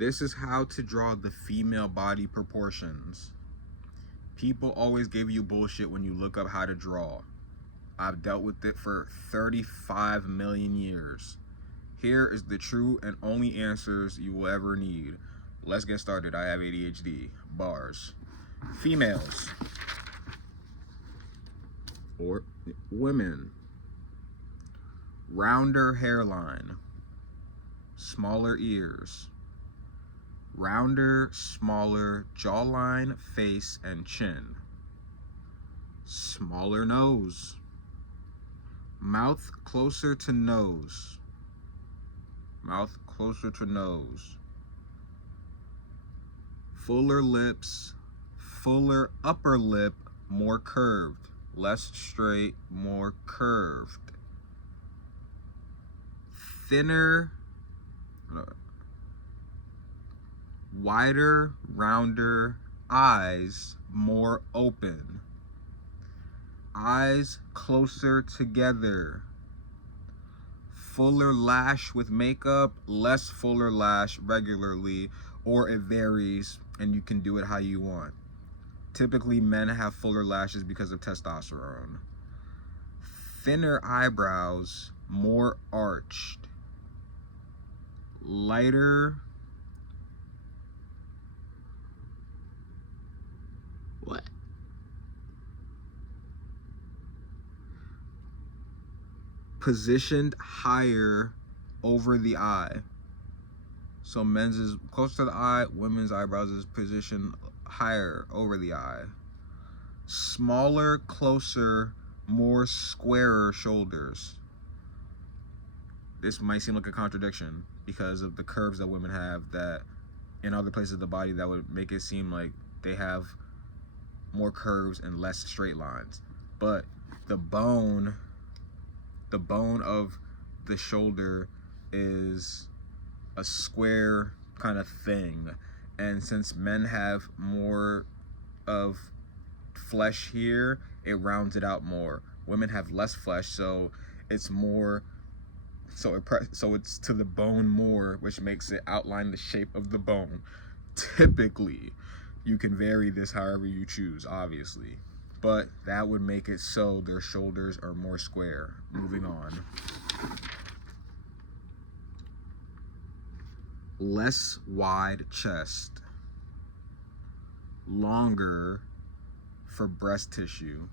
This is how to draw the female body proportions. People always give you bullshit when you look up how to draw. I've dealt with it for 35 million years. Here is the true and only answers you will ever need. Let's get started. I have ADHD. Bars. Females. Or women. Rounder hairline. Smaller ears. Rounder, smaller jawline, face, and chin. Smaller nose. Mouth closer to nose. Mouth closer to nose. Fuller lips, fuller upper lip, more curved. Less straight, more curved. Thinner, wider, rounder eyes, more open. Eyes closer together. Fuller lash with makeup, less fuller lash regularly, or it varies and you can do it how you want. Typically, men have fuller lashes because of testosterone. Thinner eyebrows, more arched. Lighter. What? Positioned higher over the eye. So men's is close to the eye, women's eyebrows is positioned higher over the eye. Smaller, closer, more squarer shoulders. This might seem like a contradiction because of the curves that women have that in other places of the body that would make it seem like they have more curves and less straight lines. But the bone of the shoulder is a square kind of thing, and since men have more of flesh here, it rounds it out more. Women have less flesh, so it's more, so it's to the bone more, which makes it outline the shape of the bone. Typically, you can vary this however you choose, obviously, but that would make it so their shoulders are more square. Moving on. Less wide chest. Longer for breast tissue.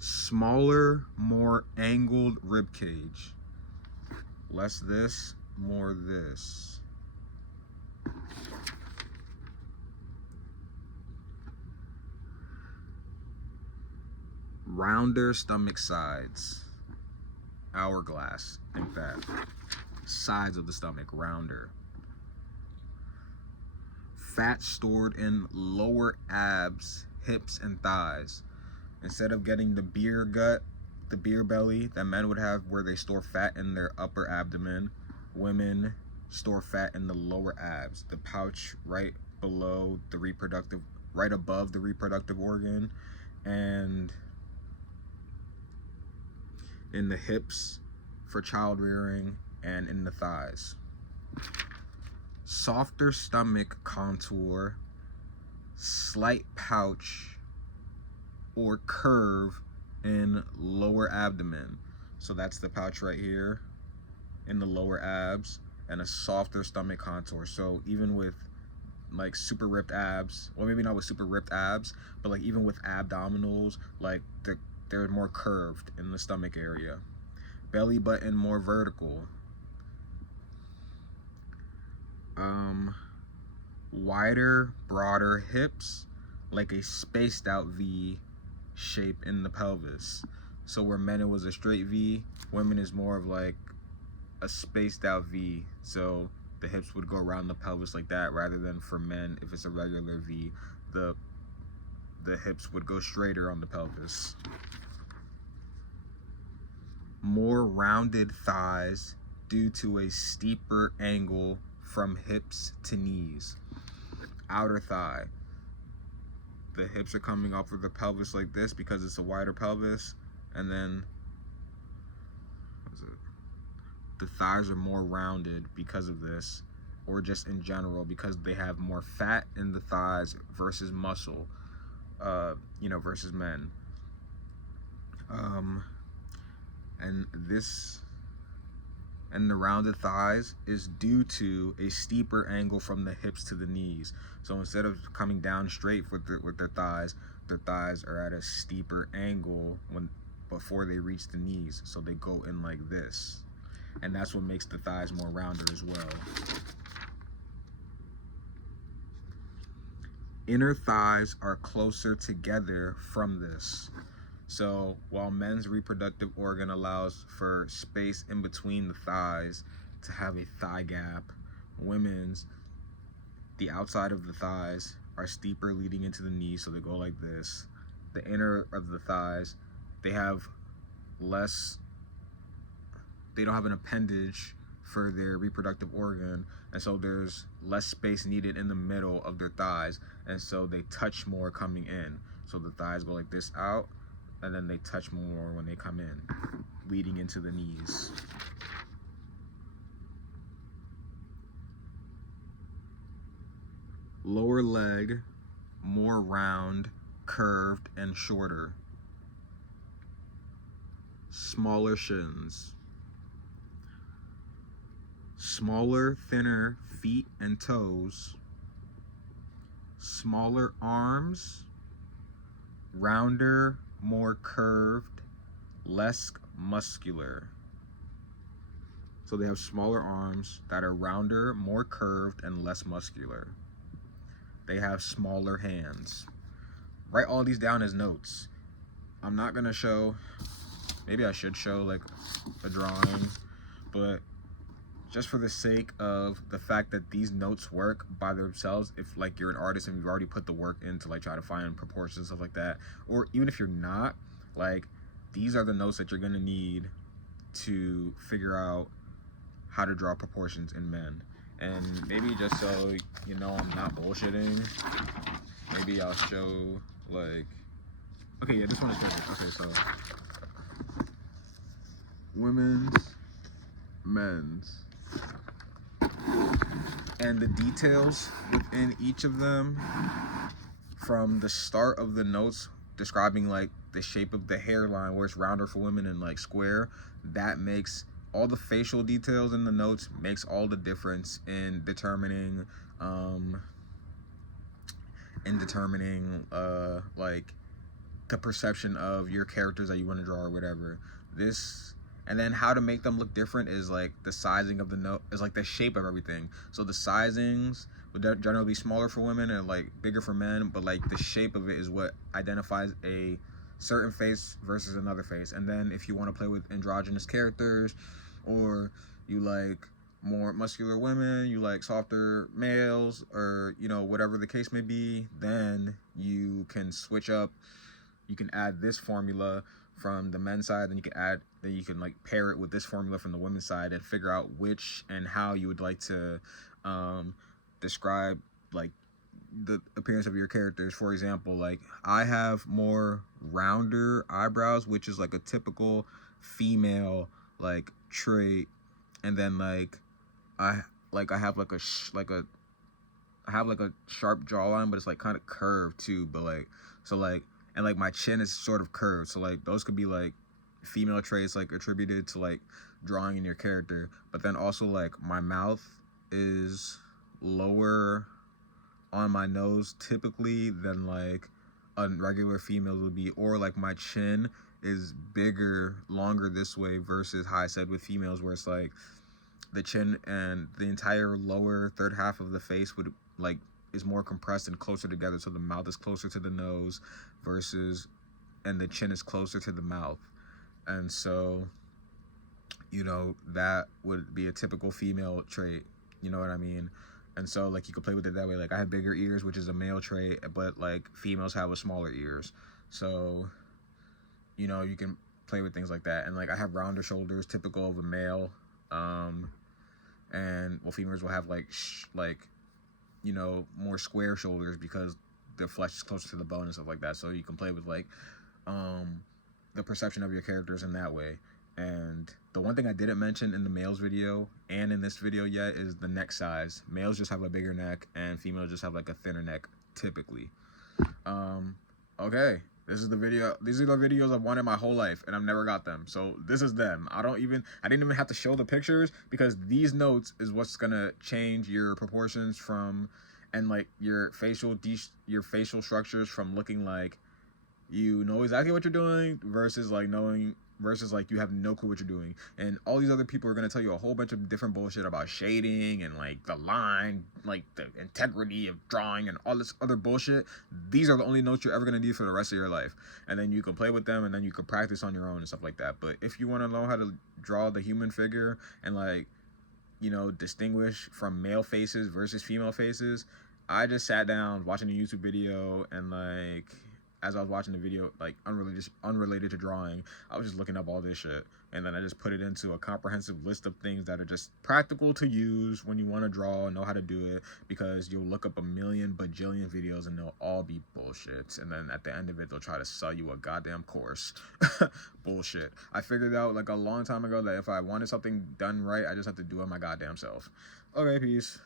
Smaller, more angled rib cage. Less this, more this. Rounder stomach sides. Hourglass, in fact. Sides of the stomach, rounder. Fat stored in lower abs, hips, and thighs. Instead of getting the beer gut, the beer belly that men would have where they store fat in their upper abdomen, women store fat in the lower abs, the pouch right above the reproductive organ, and in the hips for child rearing, and in the thighs. Softer stomach contour, slight pouch or curve in lower abdomen. So that's the pouch right here in the lower abs, and a softer stomach contour. So even with like super ripped abs, or maybe not with super ripped abs, but like even with abdominals, like they're more curved in the stomach area. Belly button more vertical. Wider, broader hips, like a spaced out V shape in the pelvis. So where men it was a straight V, women is more of like a spaced out V. So the hips would go around the pelvis like that, rather than for men, if it's a regular V, the hips would go straighter on the pelvis. More rounded thighs due to a steeper angle from hips to knees. Outer thigh. The hips are coming off of the pelvis like this because it's a wider pelvis. And then the thighs are more rounded because of this, or just in general because they have more fat in the thighs versus muscle, versus men. And the rounded thighs is due to a steeper angle from the hips to the knees. So instead of coming down straight with their thighs are at a steeper angle before they reach the knees. So they go in like this. And that's what makes the thighs more rounder as well. Inner thighs are closer together from this. So while men's reproductive organ allows for space in between the thighs to have a thigh gap, women's, the outside of the thighs are steeper leading into the knees, so they go like this. The inner of the thighs, they don't have an appendage for their reproductive organ, and so there's less space needed in the middle of their thighs, and so they touch more coming in. So the thighs go like this out, and then they touch more when they come in, leading into the knees. Lower leg, more round, curved, and shorter. Smaller shins. Smaller, thinner feet and toes. Smaller arms, rounder, more curved, less muscular. So they have smaller arms that are rounder, more curved, and less muscular. They have smaller hands. Write all these down as notes. I'm not gonna show, maybe I should show like a drawing, but just for the sake of the fact that these notes work by themselves, if like you're an artist and you've already put the work in to like try to find proportions and stuff like that, or even if you're not, like these are the notes that you're gonna need to figure out how to draw proportions in men. And maybe just so you know I'm not bullshitting, maybe I'll show like, okay, yeah, this one is perfect. Okay, so women's, men's, and the details within each of them, from the start of the notes describing like the shape of the hairline where it's rounder for women and like square, that makes all the facial details in the notes makes all the difference in determining like the perception of your characters that you want to draw or whatever. And then how to make them look different is like the sizing of the note, is like the shape of everything. So the sizings would generally be smaller for women and like bigger for men, but like the shape of it is what identifies a certain face versus another face. And then if you want to play with androgynous characters, or you like more muscular women, you like softer males, or whatever the case may be, then you can switch up. You can add this formula from the men's side, then you can like pair it with this formula from the women's side and figure out which and how you would like to describe like the appearance of your characters. For example, like I have more rounder eyebrows, which is like a typical female like trait, and then like I have like a sharp jawline, but it's like kind of curved too, but like and like my chin is sort of curved, so like those could be like female traits like attributed to like drawing in your character. But then also like my mouth is lower on my nose typically than like a regular female would be, or like my chin is bigger, longer this way versus how I said with females, where it's like the chin and the entire lower third half of the face would like is more compressed and closer together, so the mouth is closer to the nose and the chin is closer to the mouth. And so that would be a typical female trait, you know what I mean? And so like you could play with it that way. Like I have bigger ears, which is a male trait, but like females have with smaller ears, so you can play with things like that. And like I have rounder shoulders, typical of a male, and females will have more square shoulders because their flesh is closer to the bone and stuff like that. So you can play with like the perception of your characters in that way. And the one thing I didn't mention in the males video and in this video yet is the neck size. Males just have a bigger neck and females just have like a thinner neck typically. Okay, this is the video. These are the videos I've wanted my whole life and I've never got them. So this is them. I didn't even have to show the pictures because these notes is what's gonna change your proportions from, and like your facial structures from looking like you know exactly what you're doing versus like you have no clue what you're doing. And all these other people are going to tell you a whole bunch of different bullshit about shading and like the line, like the integrity of drawing and all this other bullshit. These are the only notes you're ever going to need for the rest of your life. And then you can play with them and then you can practice on your own and stuff like that. But if you want to know how to draw the human figure and like, you know, distinguish from male faces versus female faces, I just sat down watching a YouTube video, and like as I was watching the video, like unrelated to drawing, I was just looking up all this shit, and then I just put it into a comprehensive list of things that are just practical to use when you want to draw and know how to do it, because you'll look up a million bajillion videos and they'll all be bullshit, and then at the end of it they'll try to sell you a goddamn course. Bullshit. I figured out like a long time ago that if I wanted something done right, I just have to do it my goddamn self. Okay, peace.